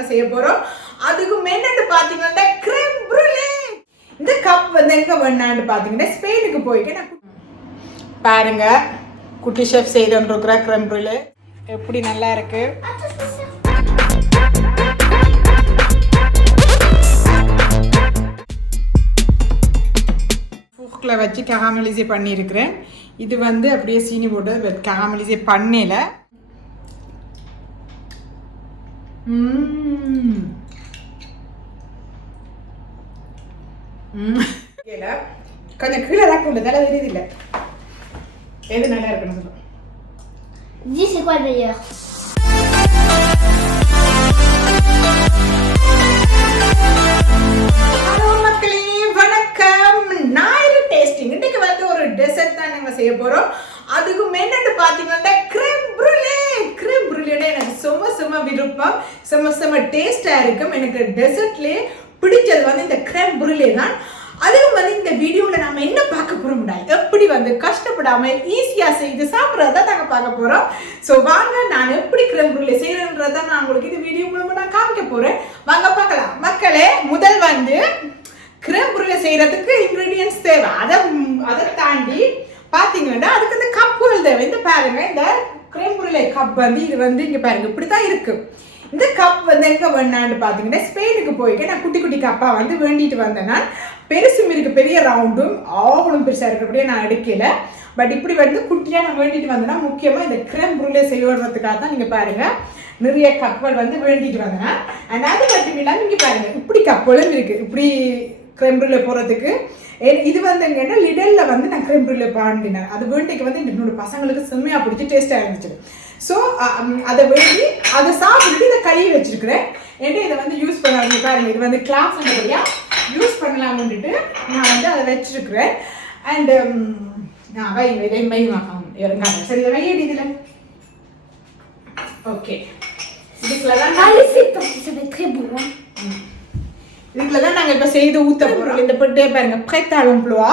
நாங்க செய்ய போறோம். அதுக்கு என்னன்னு பாத்தீங்கன்னா crème brûlée. இந்த கப் வந்து எங்க வேணான்னு பாத்தீங்கன்னா ஸ்பெயினுக்கு போயிட்டு நான் பாருங்க குட்டி ஷெஃப் செய்துட்டு இருக்கிற crème brûlée எப்படி நல்லா இருக்கு. ஃபூக்ல வச்சு கராமலைசே பண்ணியிருக்கிறேன். இது வந்து அப்படியே சீனி போட்டு கராமலைசே பண்ணல. கொஞ்சம் கீழே தான் கொண்டு தலை தெரியுது இல்லை எது நல்லா இருக்குன்னு சொல்லுவோம். Dis c'est quoi le meilleur? Hello மக்களே வணக்கம். ஞாயிறு டேஸ்டிங். இன்னைக்கு வந்து ஒரு டெசர்ட் தான் நாங்கள் செய்ய போகிறோம். அதுக்கு என்னன்னு பார்த்தீங்கன்னா crème brûlée. crème brûlée எனக்கு செம்ம விருப்பம், செம்ம டேஸ்டாக இருக்கும். எனக்கு டெசர்ட்லேயே பிடிச்சது வந்து இந்த crème brûlée தான். அதுவும் வந்து இந்த வீடியோவில் நம்ம என்ன பார்க்க போகிறோம்டா, எப்படி வந்து கஷ்டப்படாமல் ஈஸியாக செய்து சாப்பிட்றத நாங்கள் பார்க்க போகிறோம். ஸோ வாங்க, நான் எப்படி crème brûlée செய்கிறேன்றதை நான் உங்களுக்கு இந்த வீடியோ மூலமாக நான் காமிக்க போகிறேன். வாங்க பார்க்கலாம். மக்களே, முதல் வந்து crème brûlée செய்கிறதுக்கு இன்க்ரீடியன்ஸ் தேவை. அதை தாண்டி பார்த்தீங்கன்னா அதுக்கு இந்த கப்புகள் தேவை. இந்த பாருங்க, இந்த crème brûlée கப் வந்து இது வந்து இங்கே பாருங்க இப்படி தான் இருக்குது. இந்த கப் வந்து எங்கே வேணான்னு பார்த்தீங்கன்னா ஸ்பெயினுக்கு போயிட்டு நான் குட்டி கப்பாக வந்து வேண்டிட்டு வந்தேன். நான் பெருசும் இருக்குது, பெரிய ரவுண்டும் ஆவலும் பெருசாக இருக்கிறபடியே நான் எடுக்கல. பட் இப்படி வந்து குட்டியாக நான் வேண்டிட்டு வந்தேன்னா முக்கியமாக இந்த crème brûlée செய்யறதுக்காக தான். நீங்கள் பாருங்கள் நிறைய கப்பல் வந்து வேண்டிட்டு வந்தேன். அண்ட் அது மட்டும் இல்லாமல் இங்கே பாருங்கள் இப்படி கப்பலும் இருக்குது. இப்படி crème brûlée போகிறதுக்கு இது வந்து எங்கன்னா லிடலில் வந்து நான் crème brûlée பாண்டினேன். அது வேண்டிக்கு வந்து என்னோட பசங்களுக்கு செம்மையாக பிடிச்சி டேஸ்ட்டாக இருந்துச்சு. ஸோ அதை வேண்டி அதை சாப்பிட்டுட்டு இதை கழுவி வச்சுருக்கிறேன். ஏன்னா இதை வந்து யூஸ் பண்ணாங்க பாருங்கள். இது வந்து கிளாஸ் வந்தபடியாக யூஸ் பண்ணலாம்னுட்டு நான் வந்து அதை வச்சுருக்கிறேன். அண்டு நான் இறங்காங்க. சரி, இதை வையடி இதில். ஓகே, இதுக்குள்ள தான் இதுக்குள்ள தான் நாங்கள் இப்போ செய்து ஊற்ற போகிறோம். இந்த பட்டே பாருங்கள், prêt à l'emploi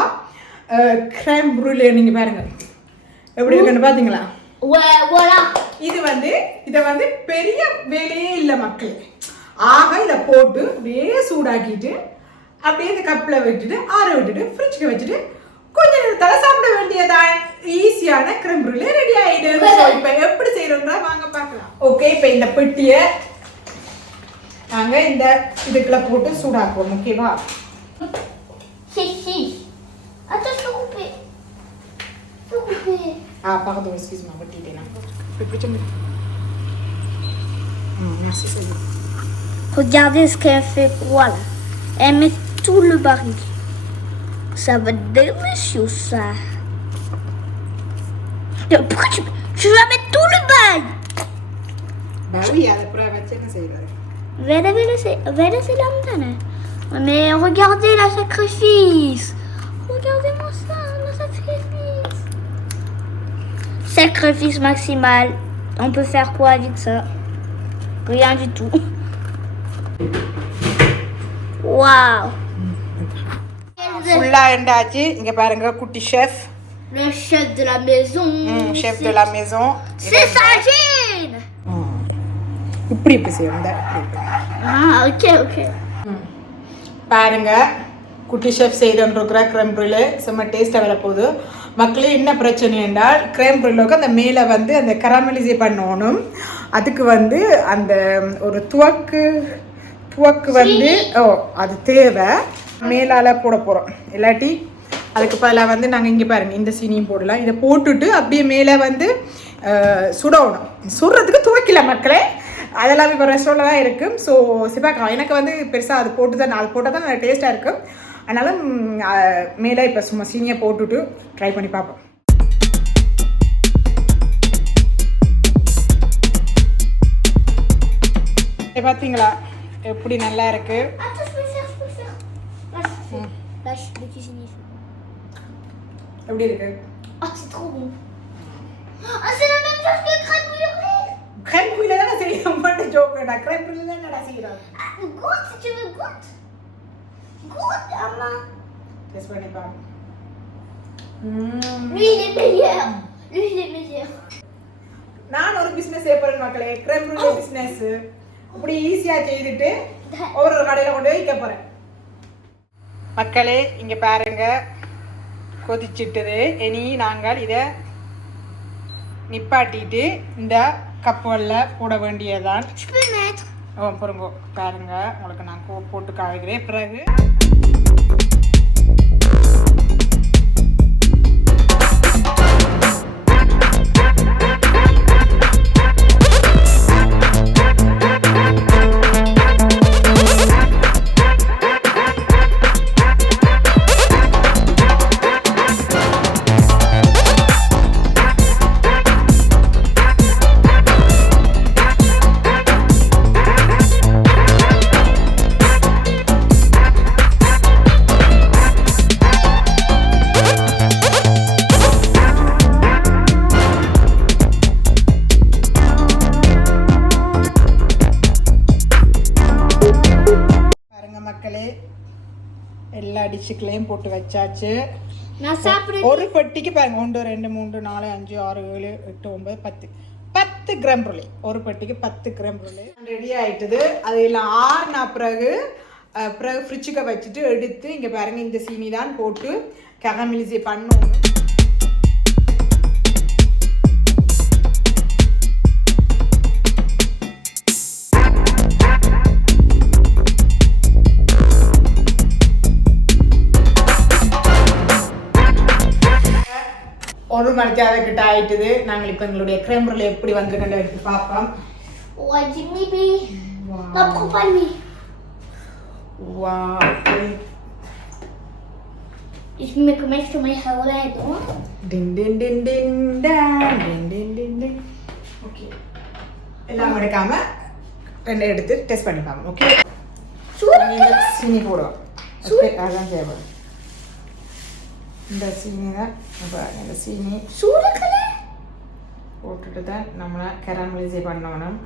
crème brûlée. நீங்கள் பாருங்கள் எப்படி இருக்குன்னு பார்த்தீங்களா? இது வந்து இதை வந்து பெரிய வேலையே இல்லை மக்கள். ஆக இதை போட்டு அப்படியே சூடாக்கிட்டு அப்படியே இந்த கப்பில் விட்டுட்டு ஆற விட்டுட்டு ஃப்ரிட்ஜுக்கு வச்சுட்டு கொஞ்ச நேரத்தால் சாப்பிட வேண்டியதான். ஈஸியான crème brûlée ரெடி ஆகிடும். இப்போ எப்படி செய்யறோம்னா வாங்க பார்க்கலாம். ஓகே, இப்போ இந்த பெட்டியை நாங்கள் இந்த இதுக்குள்ள போட்டு சூடாக்குவோம். ஓகேவா? Pardon, excuse-moi, merci, c'est bon. Regardez ce qu'elle fait. Voilà. Elle met tout le baril. Ça va être délicieux, ça. Pourquoi tu vas mettre tout le bail? Bah oui, à la preuve, c'est vrai. Vede c'est l'âme. Mais regardez le sacrifice. Regardez-moi ça, le sacrifice. Sacrifice maximal. On peut faire quoi avec ça? Rien du tout. Waouh. ஃபுல்லா எண்டாச்சு. இங்க பாருங்க குட்டி chef. Le chef de la maison. Chef de la maison. C'est Sajine. இப்படி செய்யும். Ok. பாருங்க குட்டி chef செய்துட்டு இருக்கிற crème brûlée செம்ம டேஸ்ட்டாக வர போகுது. மக்களே, என்ன பிரச்சனை என்றால் crème brûléக்கு அந்த மேலே வந்து அந்த கராமலைசே பண்ணணும். அதுக்கு வந்து அந்த ஒரு துவக்கு வந்து அது தேவை. மேலால் போட போகிறோம். இல்லாட்டி அதுக்கு பதிலாக வந்து நாங்கள் இங்கே பாருங்கள் இந்த சீனியும் போடலாம். இதை போட்டுட்டு அப்படியே மேலே வந்து சுடணும். சுடுறதுக்கு துவைக்கல மக்களே, அதெல்லாம் இப்போ ரெஸ்டாரண்ட்டில் தான் இருக்கும். ஸோ சிப்பாக்கா எனக்கு வந்து பெருசாக அது போட்டு தான் அது போட்டால் தான் நல்லா டேஸ்ட்டாக இருக்கும். அதனால மேலே இப்போ சும்மா சீனியை போட்டுட்டு ட்ரை பண்ணி பார்ப்போம். பார்த்தீங்களா எப்படி நல்லா இருக்கு? எப்படி இருக்கு? C'est trop bon. C'est la même chose que crème brûlée. crème brûlée தானே செய்யணும். மட்டும் ஜோக்கடா, crème brûlée தான் என்னடா செய்யறோம்? Goûte si tu veux, goûte. Goûte, Amma. Taste பண்ணி பாருங்க. Lui il est meilleur. நான் ஒரு பிசினஸ் செய்ய போறேன் மக்களே. crème brûlée business. இப்படி ஈஸியாக செய்துட்டு ஒரு கடையில் கொண்டு போய் வைக்க போகிறேன். மக்களே இங்கே பாருங்க, கொதிச்சிட்டுது. இனி நாங்கள் இதை நிப்பாட்டிட்டு இந்த கப்புகளில் போட வேண்டியதான். பொறுங்க பாருங்க, உங்களுக்கு நான் போட்டு காய்கிறேன். பிறகு எல்லா டிஷ்ஷுக்களையும் போட்டு வச்சாச்சு. ஒரு பெட்டிக்கு பாருங்க 1 2 3 4 5 6 7 8 9 10 கிராம் ருளி. ஒரு பெட்டிக்கு 10 கிராம் ருளி ரெடி ஆயிட்டுது. அது எல்லாம் ஆறுனா பிறகு ஃப்ரிட்ஜுக்கு வச்சுட்டு எடுத்து இங்கே பாருங்க இந்த சீனி தான் போட்டு கரமிலிசே பண்ணணும். ஒரு மணிக்காக கிட்ட ஆயிட்டுது. நாங்கள் இப்போ எங்களுடைய கிரேம் ரோல் எப்படி வந்திருக்கேன் எடுத்து பார்ப்போம். Ich möchte mich herleiten. Din din din din din din din din. Okay. எல்லாம் எடுக்காம ரெண்டு எடுத்து டெஸ்ட் பண்ணி பார்ப்போம். ஓகே. சீனி போடுவோம். அதான் தேவை. இந்த சீனி தான் இந்த சீனி போட்டுட்டு தான் நம்ம கராமலைசே பண்ணணும்.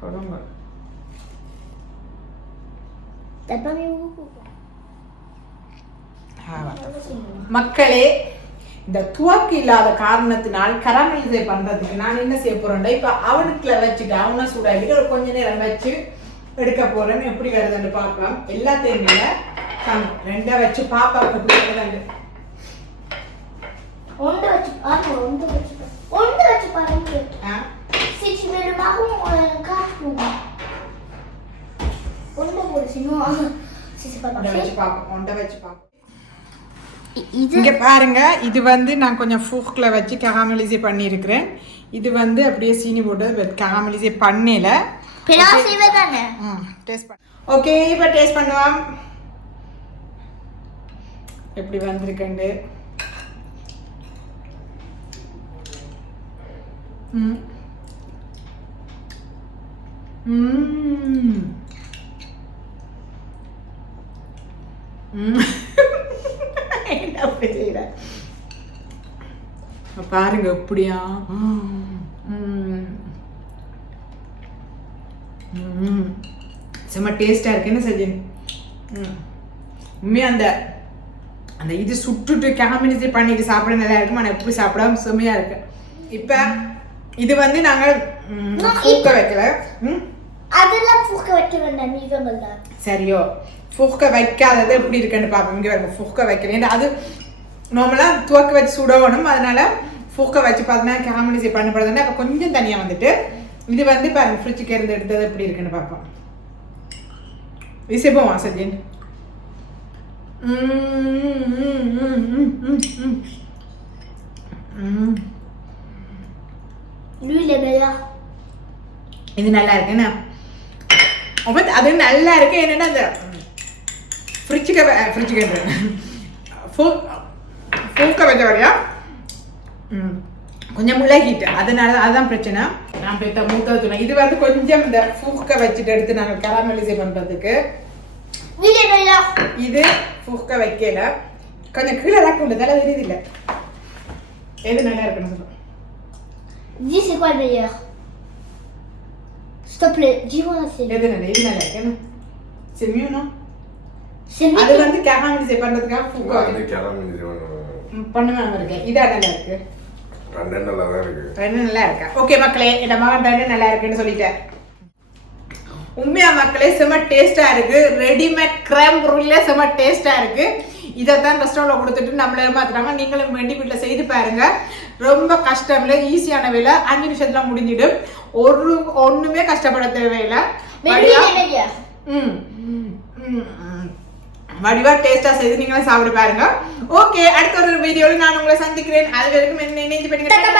கொடுங்க மக்களே, இந்த துவக்கு இல்லாத காரணத்தினால் கராமலைசே பண்றதுக்கு நான் என்ன செய்ய போறேன்டா, இப்ப அவனுக்குள்ள வச்சுட்டு அவனை சூடாக்கிட்டு ஒரு கொஞ்ச நேரம் வச்சு எடுக்க போறேன். எப்படி வருதுன்னு பார்க்கலாம். எல்லாத்தையும் ரெண்டா வச்சு பாப்பாவுக்கு எப்படி வருதுன்னு இங்க பாருங்க. இது வந்து நான் கொஞ்சம் ஃபோக்ல வச்சு கராமலைசே பண்ணியிருக்கிறேன். இது வந்து அப்படியே சீனி போட்டு கராமலைசே பண்ணல. ஓகே, இப்போ டேஸ்ட் பண்ணுவோம் எப்படி வந்திருக்கண்டு. பாருங்க எப்படியா செம்ம டேஸ்டா இருக்கு. என்ன சஜன் உண்மையா அந்த அந்த இது சுட்டுட்டு கேமினிசே பண்ணிட்டு சாப்பிட நல்லா இருக்கும். ஆனால் எப்படி சாப்பிடாம செம்மையா இருக்கு. இப்போ இது வந்து நாங்கள் ஃபூக்க வைக்கல. அதெல்லாம் ஃபூக்க வைக்க வேண்டாம், நீங்க சரியோ. ஃபூக்க வைக்காதது எப்படி இருக்குன்னு பார்ப்போம். இங்கே பாருங்க, ஃபூக்க வைக்கல. அது நார்மலாக துவக்க வச்சு சுடணும். அதனால ஃபூக்க வச்சு பார்த்தோன்னா கேமினிசே பண்ணப்படுதுன்னா அப்போ கொஞ்சம் தனியாக வந்துட்டு இது வந்து பாருங்க ஃப்ரிட்ஜுக்கு இருந்து எடுத்தது எப்படி இருக்குன்னு பார்ப்போம். விசைப்போம் சஜின். இது நல்லா இருக்குண்ணா. அது நல்லா இருக்கு. என்னன்னா அந்த ஃப்ரிட்ஜுக்கு ஃபோக்க வச்ச வரையா கொஞ்சம் முள்ளாகிட்டு, அதனால அதுதான் பிரச்சனை. நான் போய் மூத்த சொன்னேன். இது வந்து கொஞ்சம் இந்த ஃபூக்க வச்சுட்டு எடுத்து நாங்கள் கராமலைசே பண்றதுக்கு. இது ஃபூக்க வைக்கல, கொஞ்சம் கீழே தான் கொண்டு தலை தெரியுது. இல்லை எது நல்லா இருக்குன்னு சொல்லுவோம். Dis c'est quoi le meilleur? S'il te plaît, dis-moi c'est. எது நல்லா இது நல்லா இருக்கு. C'est mieux non? C'est mieux. அது வந்து கராமலைசே பண்றதுக்காக ஃபூக்க வந்து கராமலைசே பண்ணுவாங்க இருக்கு. இதா நல்லா இருக்கு. ரெண்டும் நல்லா தான் இருக்கு. ரெண்டும் நல்லா இருக்கா? ஓகே மக்களே, இந்த மகன் ரெண்டும் நல்லா இருக்குன்னு சொல்லிட்டேன். உண்மையா மக்களே செம டேஸ்டா இருக்கு. ரெடிமேட் கிராம் ப்ரூலே செம டேஸ்டா இருக்கு. இதை தான் ரெஸ்டாரண்ட்ல கொடுத்துட்டு நம்மள ஏமாத்துறாங்க. நீங்களும் வேண்டி வீட்டில் செய்து பாருங்க. ரொம்ப கஷ்டம் இல்லை, ஈஸியான வேலை, 5 நிமிஷத்துல முடிஞ்சிடும். ஒண்ணுமே கஷ்டப்பட தேவையில்லை. வடிவா டேஸ்டா செய்து நீங்களும் சாப்பிட்டு பாருங்க. ஓகே, அடுத்த ஒரு வீடியோல நான் உங்களை சந்திக்கிறேன். அது வரைக்கும் என்ன நினைச்சு பண்ணுங்க.